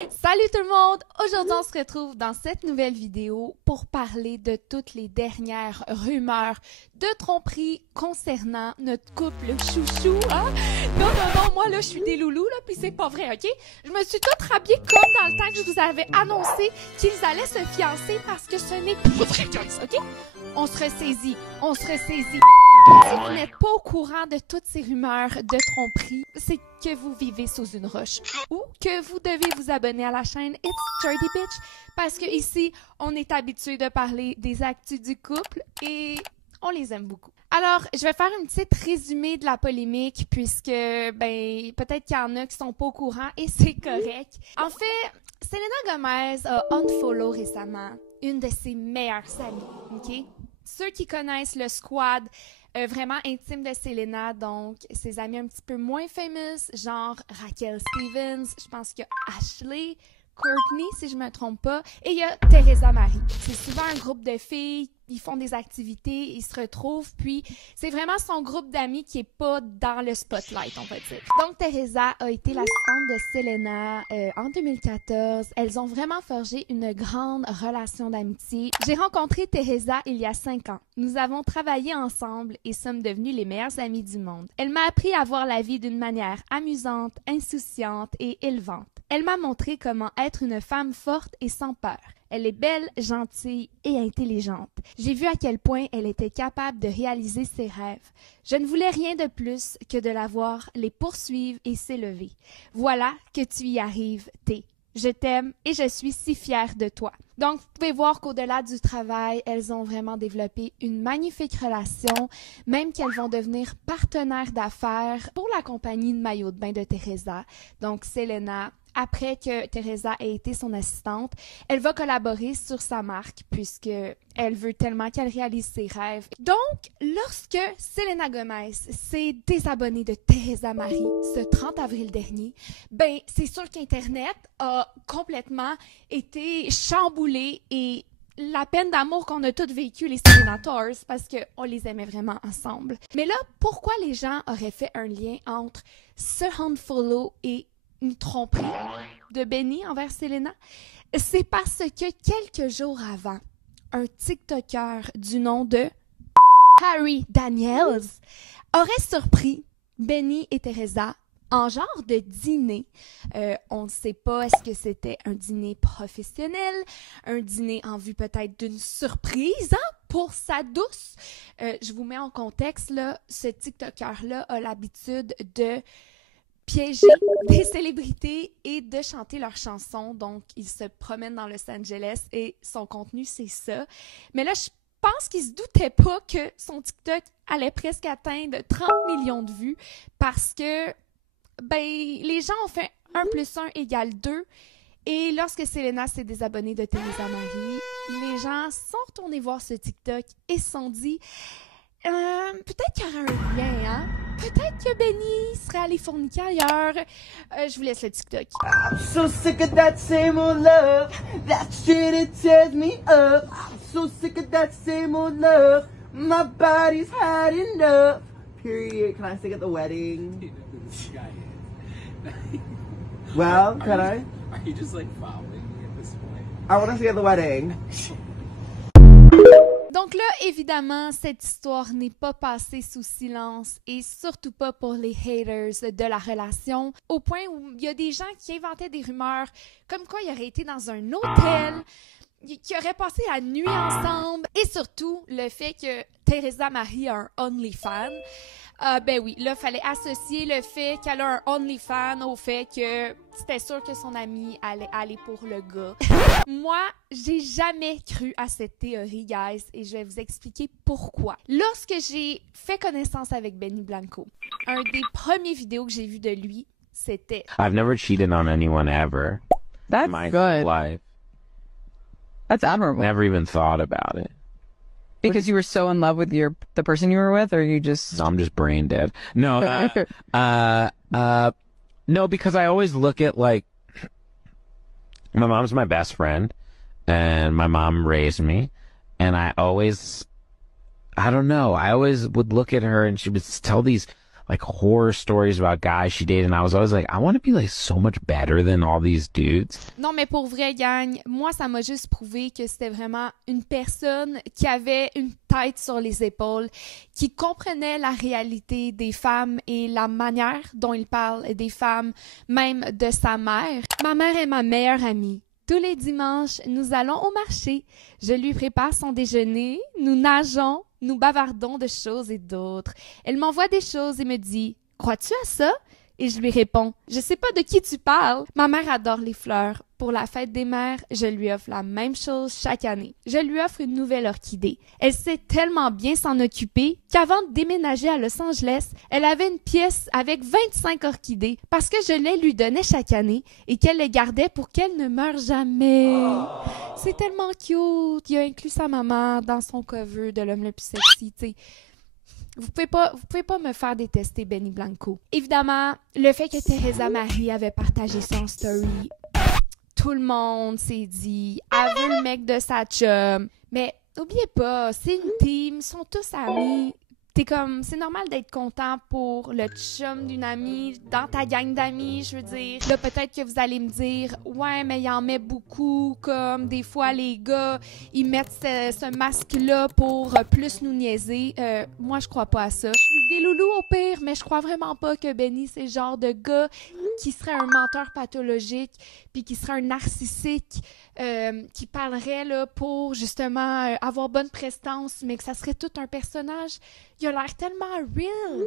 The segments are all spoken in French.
Salut tout le monde! Aujourd'hui, on se retrouve dans cette nouvelle vidéo pour parler de toutes les dernières rumeurs de tromperie concernant notre couple chouchou, hein? Non, moi là, je suis des loulous, là, pis c'est pas vrai, ok? Je me suis toute habillée comme dans le temps que je vous avais annoncé qu'ils allaient se fiancer parce que ce n'est pas vrai, guys, ok? On se ressaisit. Si vous n'êtes pas au courant de toutes ces rumeurs de tromperie, c'est que vous vivez sous une roche ou que vous devez vous abonner à la chaîne It's Dirty Bitch parce que ici, on est habitué de parler des actus du couple et on les aime beaucoup. Alors, je vais faire une petite résumé de la polémique puisque, peut-être qu'il y en a qui sont pas au courant et c'est correct. En fait, Selena Gomez a unfollow récemment une de ses meilleures amies, ok? Ceux qui connaissent le squad vraiment intime de Selena, donc ses amis un petit peu moins famous, genre Raquel Stevens, je pense qu'il y a Ashley, Courtney, si je me trompe pas, et il y a Teresa Marie. C'est souvent un groupe de filles, ils font des activités, ils se retrouvent, puis c'est vraiment son groupe d'amis qui est pas dans le spotlight, on va dire. Donc Teresa a été l'assistante de Selena en 2014. Elles ont vraiment forgé une grande relation d'amitié. J'ai rencontré Teresa il y a 5 ans. Nous avons travaillé ensemble et sommes devenues les meilleures amies du monde. Elle m'a appris à voir la vie d'une manière amusante, insouciante et élevante. Elle m'a montré comment être une femme forte et sans peur. Elle est belle, gentille et intelligente. J'ai vu à quel point elle était capable de réaliser ses rêves. Je ne voulais rien de plus que de la voir les poursuivre et s'élever. Voilà que tu y arrives, T. Je t'aime et je suis si fière de toi. Donc, vous pouvez voir qu'au-delà du travail, elles ont vraiment développé une magnifique relation, même qu'elles vont devenir partenaires d'affaires pour la compagnie de maillot de bain de Teresa. Donc, Selena, après que Teresa ait été son assistante, elle va collaborer sur sa marque puisque elle veut tellement qu'elle réalise ses rêves. Donc, lorsque Selena Gomez s'est désabonnée de Teresa Marie ce 30 avril dernier, c'est sûr qu'Internet a complètement été chamboulé et la peine d'amour qu'on a toutes vécu les Selenators parce qu'on les aimait vraiment ensemble. Mais là, pourquoi les gens auraient fait un lien entre ce unfollow et une tromperie de Benny envers Selena? C'est parce que quelques jours avant, un TikToker du nom de Harry Daniels aurait surpris Benny et Teresa en genre de dîner. On ne sait pas est-ce que c'était un dîner professionnel, un dîner en vue peut-être d'une surprise, hein, pour sa douce. Je vous mets en contexte, là, ce TikToker-là a l'habitude de piéger des célébrités et de chanter leurs chansons. Donc, il se promène dans Los Angeles et son contenu, c'est ça. Mais là, je pense qu'il se doutait pas que son TikTok allait presque atteindre 30 millions de vues parce que, les gens ont fait 1 plus 1 égale 2. Et lorsque Selena s'est désabonnée de Teresa Marie, les gens sont retournés voir ce TikTok et se sont dit peut-être qu'il y aurait un lien, hein? Peut-être que Benny serait allé forniquer ailleurs. Je vous laisse le TikTok. I'm so sick of that same old love. That shit, it tears me up. I'm so sick of that same old love. My body's had enough. Period. Can I sing at the wedding? Well, can I? Are you just like following me at this point? I want to sing at the wedding. Donc là, évidemment, cette histoire n'est pas passée sous silence et surtout pas pour les haters de la relation, au point où il y a des gens qui inventaient des rumeurs comme quoi ils auraient été dans un hôtel, qui auraient passé la nuit ensemble et surtout le fait que Teresa Marie a un OnlyFans. Oui, là, il fallait associer le fait qu'elle a un OnlyFans au fait que c'était sûr que son amie allait aller pour le gars. Moi, j'ai jamais cru à cette théorie, guys, et je vais vous expliquer pourquoi. Lorsque j'ai fait connaissance avec Benny Blanco, un des premiers vidéos que j'ai vu de lui, c'était... I've never cheated on anyone ever. That's in my good. life. That's admirable. Never even thought about it. Because you were so in love with the person you were with, or you just... No, I'm just brain dead. No, no, because I always look at, like, my mom's my best friend, and my mom raised me, and I don't know, I always would look at her and she would tell these like horror stories about guys she dated, and I was always like, I want to be like so much better than all these dudes. Non, mais pour vrai, gang, moi, ça m'a juste prouvé que c'était vraiment une personne qui avait une tête sur les épaules, qui comprenait la réalité des femmes et la manière dont il parle des femmes, même de sa mère. Ma mère est ma meilleure amie. Tous les dimanches, nous allons au marché. Je lui prépare son déjeuner, nous nageons, nous bavardons de choses et d'autres. Elle m'envoie des choses et me dit « Crois-tu à ça? » Et je lui réponds « Je sais pas de qui tu parles. » Ma mère adore les fleurs. Pour la fête des mères, je lui offre la même chose chaque année. Je lui offre une nouvelle orchidée. Elle sait tellement bien s'en occuper qu'avant de déménager à Los Angeles, elle avait une pièce avec 25 orchidées parce que je les lui donnais chaque année et qu'elle les gardait pour qu'elles ne meurent jamais. C'est tellement cute. Il a inclus sa maman dans son cover de l'homme le plus sexy, tu sais. Vous pouvez pas me faire détester Benny Blanco. Évidemment, le fait que Teresa Marie avait partagé son story, tout le monde s'est dit « Elle veut le mec de sa chum ». Mais n'oubliez pas, c'est une team, ils sont tous amis. C'est normal d'être content pour le chum d'une amie dans ta gang d'amis, je veux dire. Là, peut-être que vous allez me dire, ouais, mais il en met beaucoup, comme des fois les gars, ils mettent ce masque-là pour plus nous niaiser. Moi, je crois pas à ça. Je suis des loulous au pire, mais je crois vraiment pas que Benny, c'est le genre de gars qui serait un menteur pathologique, puis qui serait un narcissique, qui parlerait là pour justement avoir bonne prestance, mais que ça serait tout un personnage. Il a l'air tellement real.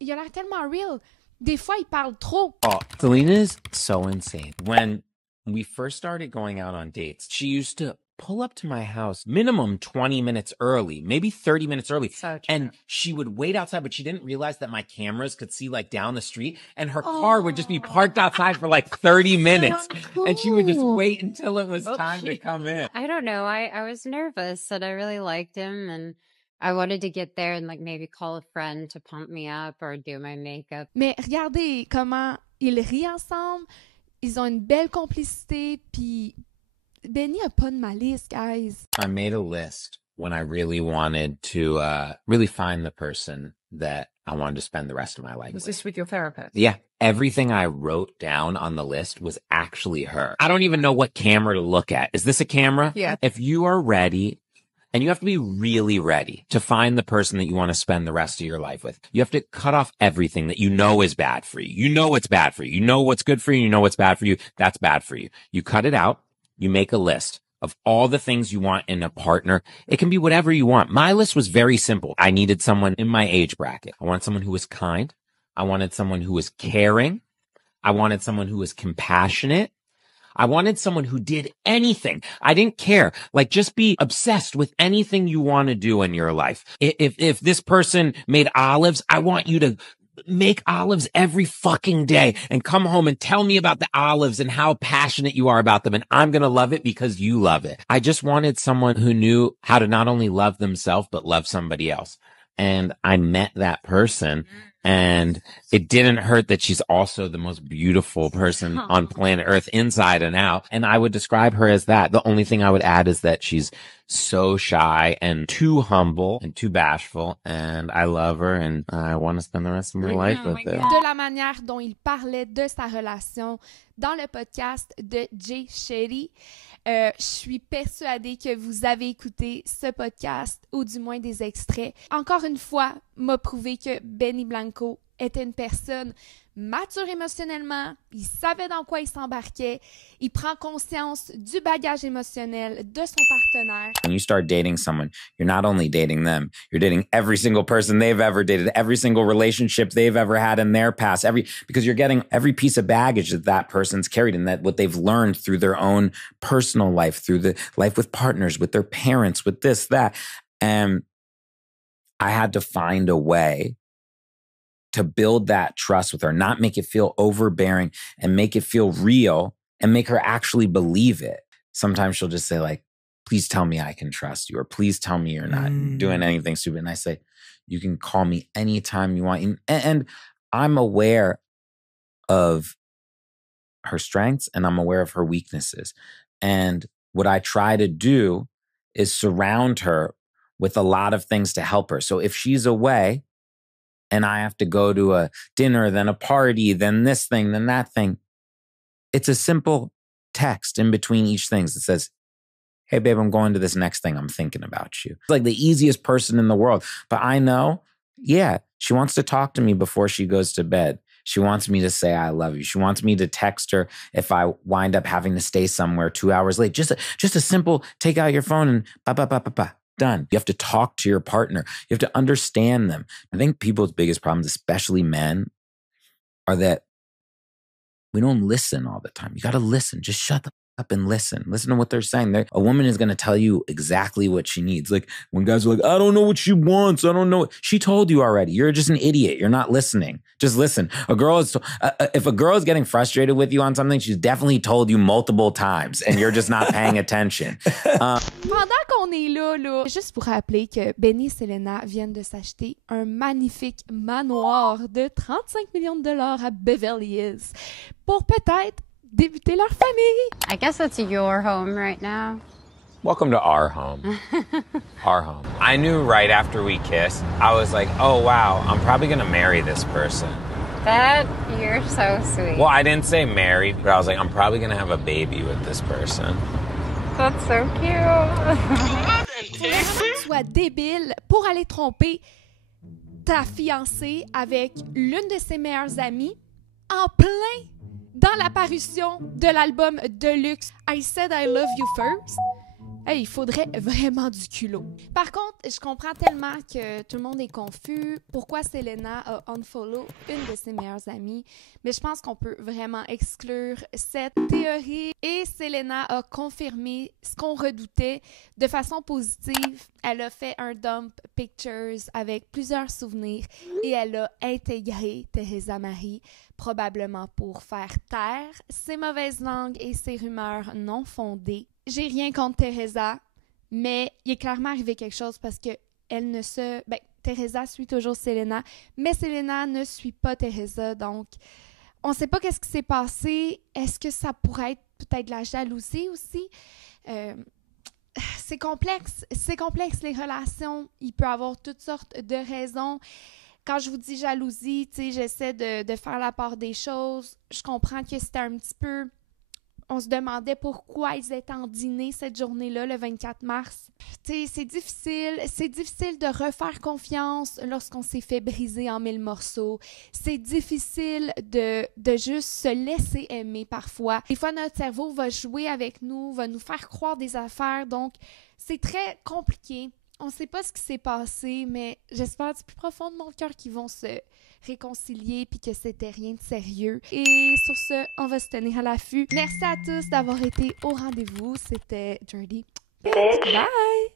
Il a l'air tellement real. Des fois, il parle trop. Oh, Selena's so insane. When we first started going out on dates, she used to pull up to my house minimum 20 minutes early, maybe 30 minutes early. So true. And she would wait outside, but she didn't realize that my cameras could see like down the street, and her car would just be parked outside for like 30 minutes. And she would just wait until it was time to come in. I don't know. I was nervous and I really liked him, and I wanted to get there and like maybe call a friend to pump me up or do my makeup. Mais regardez comment ils rient ensemble. Ils ont une belle complicité, puis Benny a pas de malice, guys. I made a list when I really wanted to really find the person that I wanted to spend the rest of my life Was with. this with your therapist? Yeah. Everything I wrote down on the list was actually her. I don't even know what camera to look at. Is this a camera? Yeah. If you are ready, and you have to be really ready to find the person that you want to spend the rest of your life with, you have to cut off everything that you know is bad for you. You know it's bad for you. You know what's good for you. You know what's bad for you. That's bad for you. You cut it out. You make a list of all the things you want in a partner. It can be whatever you want. My list was very simple. I needed someone in my age bracket. I wanted someone who was kind. I wanted someone who was caring. I wanted someone who was compassionate. I wanted someone who did anything. I didn't care. Like, just be obsessed with anything you want to do in your life. If this person made olives, I want you to make olives every fucking day and come home and tell me about the olives and how passionate you are about them. And I'm going to love it because you love it. I just wanted someone who knew how to not only love themselves, but love somebody else. And I met that person, and it didn't hurt that she's also the most beautiful person on planet Earth, inside and out. And I would describe her as that. The only thing I would add is that she's so shy and too humble and too bashful. And I love her, and I want to spend the rest of my life with her. De la manière dont il parlait de sa relation dans le podcast de Jay Shetty. Je suis persuadée que vous avez écouté ce podcast, ou du moins des extraits. Encore une fois, m'a prouvé que Benny Blanco était une personne mature émotionnellement, il savait dans quoi il s'embarquait, il prend conscience du bagage émotionnel de son partenaire. When you start dating someone, you're not only dating them, you're dating every single person they've ever dated, every single relationship they've ever had in their past, because you're getting every piece of baggage that that person's carried, and that what they've learned through their own personal life, through the life with partners, with their parents, with this, that. And I had to find a way to build that trust with her, not make it feel overbearing, and make it feel real, and make her actually believe it. Sometimes she'll just say, like, please tell me I can trust you, or please tell me you're not doing anything stupid. And I say, you can call me anytime you want. And I'm aware of her strengths, and I'm aware of her weaknesses. And what I try to do is surround her with a lot of things to help her. So if she's away, and I have to go to a dinner, then a party, then this thing, then that thing. It's a simple text in between each thing that says, hey, babe, I'm going to this next thing. I'm thinking about you. It's like the easiest person in the world. But I know, yeah, she wants to talk to me before she goes to bed. She wants me to say, I love you. She wants me to text her if I wind up having to stay somewhere 2 hours late. Just a simple, take out your phone and ba. Done. You have to talk to your partner. You have to understand them. I think people's biggest problems, especially men, are that we don't listen all the time. You got to listen. Just shut the up and listen. Listen to what they're saying. A woman is going to tell you exactly what she needs. Like when guys are like, I don't know what she wants. I don't know. She told you already. You're just an idiot. You're not listening. Just listen. If a girl is getting frustrated with you on something, she's definitely told you multiple times and you're just not paying attention. Pendant qu'on est là, juste pour rappeler que Benny et Selena viennent de s'acheter un magnifique manoir de 35 millions de dollars à Beverly Hills pour peut-être débuter leur famille. I guess it's your home right now. Welcome to our home. Our home. I knew right after we kissed, I was like, oh, wow, I'm probably going to marry this person. You're so sweet. Well, I didn't say marry, but I was like, I'm probably going to have a baby with this person. That's so cute. Tu sois débile pour aller tromper ta fiancée avec l'une de ses meilleures amies en plein dans la parution de l'album Deluxe I Said I Love You First. Hey, il faudrait vraiment du culot. Par contre, je comprends tellement que tout le monde est confus. Pourquoi Selena a unfollow une de ses meilleures amies? Mais je pense qu'on peut vraiment exclure cette théorie. Et Selena a confirmé ce qu'on redoutait de façon positive. Elle a fait un dump pictures avec plusieurs souvenirs et elle a intégré Teresa Marie, probablement pour faire taire ses mauvaises langues et ses rumeurs non fondées. J'ai rien contre Teresa, mais il est clairement arrivé quelque chose parce que elle ne se... Teresa suit toujours Selena, mais Selena ne suit pas Teresa, donc on ne sait pas qu'est-ce qui s'est passé. Est-ce que ça pourrait être peut-être de la jalousie aussi? C'est complexe, les relations. Il peut y avoir toutes sortes de raisons. Quand je vous dis jalousie, j'essaie de faire la part des choses. Je comprends que c'était un petit peu... On se demandait pourquoi ils étaient en dîner cette journée-là, le 24 mars. C'est difficile de refaire confiance lorsqu'on s'est fait briser en 1000 morceaux. C'est difficile de juste se laisser aimer parfois. Des fois, notre cerveau va jouer avec nous, va nous faire croire des affaires, donc c'est très compliqué. On ne sait pas ce qui s'est passé, mais j'espère du plus profond de mon cœur qu'ils vont se réconcilier puis que c'était rien de sérieux. Et sur ce, on va se tenir à l'affût. Merci à tous d'avoir été au rendez-vous. C'était Jordy. Bye!